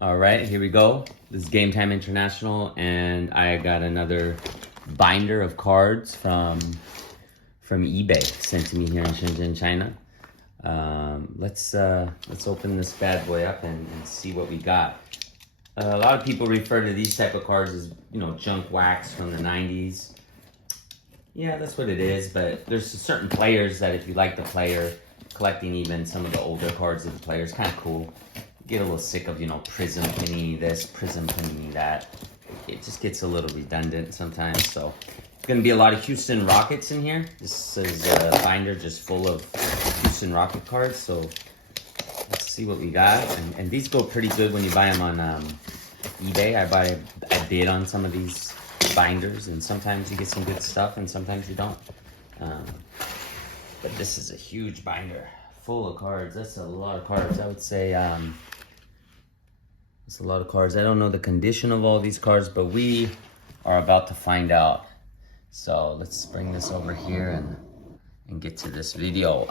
All right, here we go. This is Game Time International, and I got another binder of cards from eBay sent to me here in Shenzhen, China. Let's open this bad boy up and see what we got. A lot of people refer to these type of cards as junk wax from the 90s. Yeah, that's what it is. But there's certain players that if you like the player, collecting even some of the older cards of the player is kind of cool. Get a little sick of, Prism Penny this, Prism Penny that. It just gets a little redundant sometimes. So, it's going to be a lot of Houston Rockets in here. This is a binder just full of Houston Rocket cards. So, let's see what we got. And these go pretty good when you buy them on eBay. I bid on some of these binders, and sometimes you get some good stuff, and sometimes you don't. But this is a huge binder full of cards. That's a lot of cards. I would say it's a lot of cards. I don't know the condition of all these cards, but we are about to find out. So let's bring this over here and get to this video.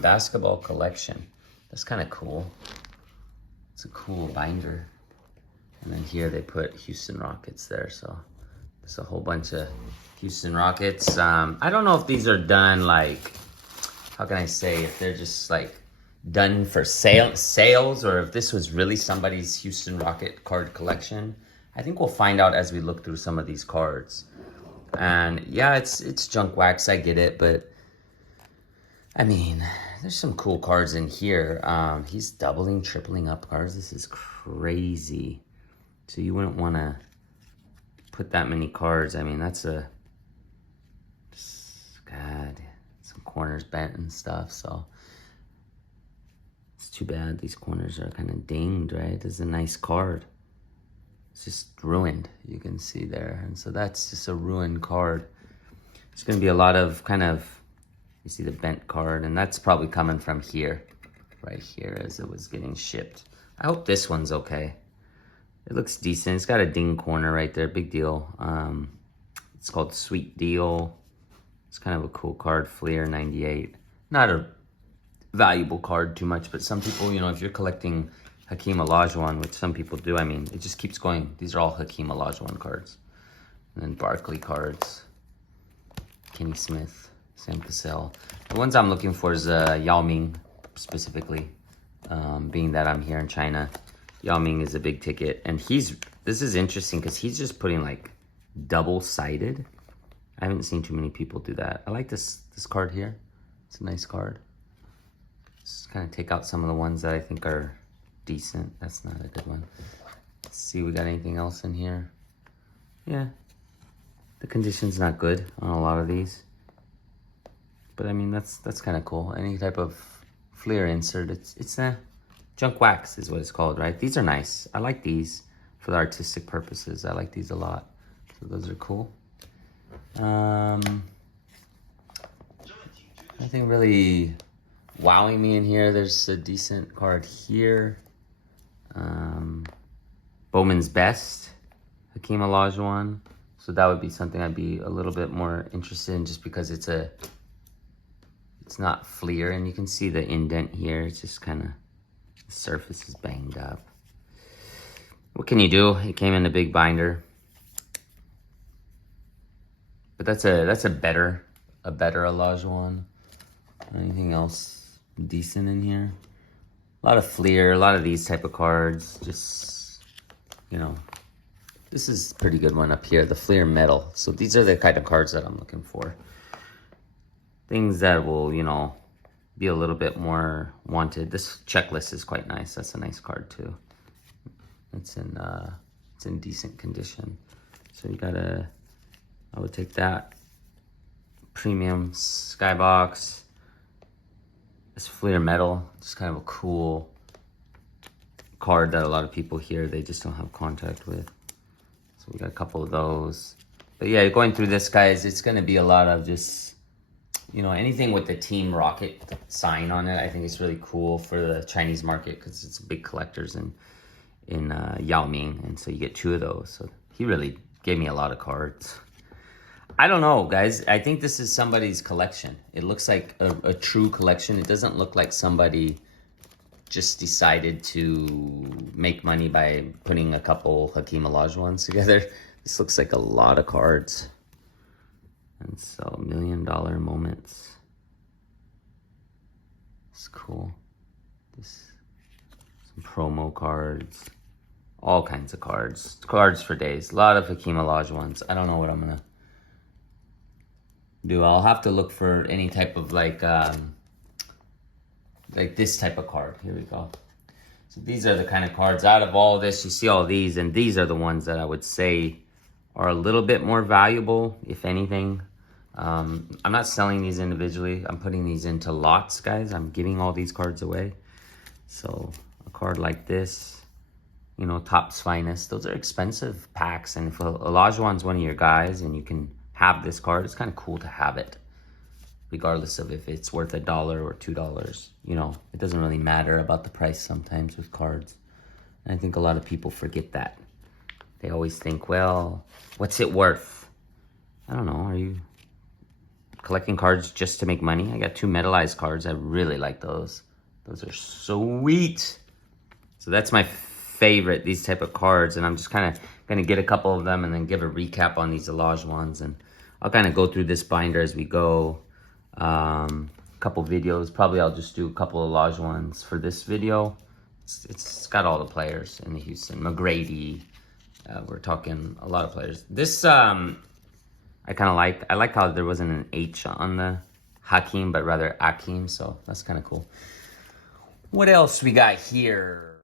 Basketball collection. That's kind of cool. It's a cool binder. And then here they put Houston Rockets there. So there's a whole bunch of Houston Rockets. I don't know if these are done like, how can I say, if they're just like done for sales, or if this was really somebody's Houston Rocket card collection. I think we'll find out as we look through some of these cards. And yeah, it's junk wax, I get it, but I mean, there's some cool cards in here. He's doubling, tripling up cards. This is crazy. So you wouldn't want to put that many cards. I mean, that's God, some corners bent and stuff, so it's too bad these corners are kind of dinged, right? This is a nice card. It's just ruined, you can see there. And so that's just a ruined card. It's going to be a lot of you see the bent card, and that's probably coming from here, right here, as it was getting shipped. I hope this one's okay. It looks decent. It's got a ding corner right there, big deal. It's called Sweet Deal. It's kind of a cool card, Fleer 98. Not a valuable card too much, but some people, if you're collecting Hakeem Olajuwon, which some people do, I mean, it just keeps going. These are all Hakeem Olajuwon cards. And then Barkley cards. Kenny Smith, Sam Cassell. The ones I'm looking for is Yao Ming, specifically, being that I'm here in China. Yao Ming is a big ticket, and this is interesting because he's just putting like double-sided. I haven't seen too many people do that. I like this card here. It's a nice card. Just kind of take out some of the ones that I think are decent. That's not a good one. Let's see, we got anything else in here? Yeah, the condition's not good on a lot of these, but I mean that's kind of cool. Any type of Fleer insert, it's junk wax is what it's called, right? These are nice. I like these for the artistic purposes. I like these a lot. So those are cool. Nothing really wowing me in here. There's a decent card here. Bowman's Best, Hakeem Olajuwon. So that would be something I'd be a little bit more interested in, just because it's not Fleer, and you can see the indent here. It's just kind of, the surface is banged up. What can you do? It came in a big binder. But that's a better Olajuwon. Anything else decent in here? A lot of Fleer, a lot of these type of cards. Just, this is a pretty good one up here, the Fleer Metal. So these are the kind of cards that I'm looking for. Things that will, be a little bit more wanted. This checklist is quite nice. That's a nice card too. It's in decent condition. So you gotta, I would take that. Premium Skybox. This Fleer Metal, just kind of a cool card that a lot of people here, they just don't have contact with. So we got a couple of those. But yeah, going through this, guys, it's gonna be a lot of just, anything with the Team Rocket sign on it. I think it's really cool for the Chinese market because it's big collectors in Yao Ming, and so you get two of those. So he really gave me a lot of cards. I don't know, guys. I think this is somebody's collection. It looks like a true collection. It doesn't look like somebody just decided to make money by putting a couple Hakeem Olajuwons together. This looks like a lot of cards. And so $1 million moments. It's cool. This, some promo cards. All kinds of cards. Cards for days. A lot of Hakeem Olajuwons. I don't know what I'm gonna do. I'll have to look for any type of like this type of card. Here we go. So these are the kind of cards out of all this. You see all these, and these are the ones that I would say are a little bit more valuable, if anything. I'm not selling these individually. I'm putting these into lots, guys. I'm giving all these cards away. So a card like this, you know, Topps Finest, those are expensive packs. And if Olajuwon's one of your guys and you can have this card, it's kind of cool to have it, regardless of if it's worth $1 or $2. You know, it doesn't really matter about the price sometimes with cards. And I think a lot of people forget that. They always think, well, what's it worth? I don't know. Are you collecting cards just to make money? I got 2 metallized cards. I really like those. Those are sweet. So that's my favorite, these type of cards. And I'm just kind of going to get a couple of them and then give a recap on these Olajuwons. And I'll kind of go through this binder as we go. Couple videos. Probably I'll just do a couple of Olajuwons for this video. It's got all the players in the Houston. McGrady. We're talking a lot of players. This, I kind of like. I like how there wasn't an H on the Hakeem, but rather Akeem. So that's kind of cool. What else we got here?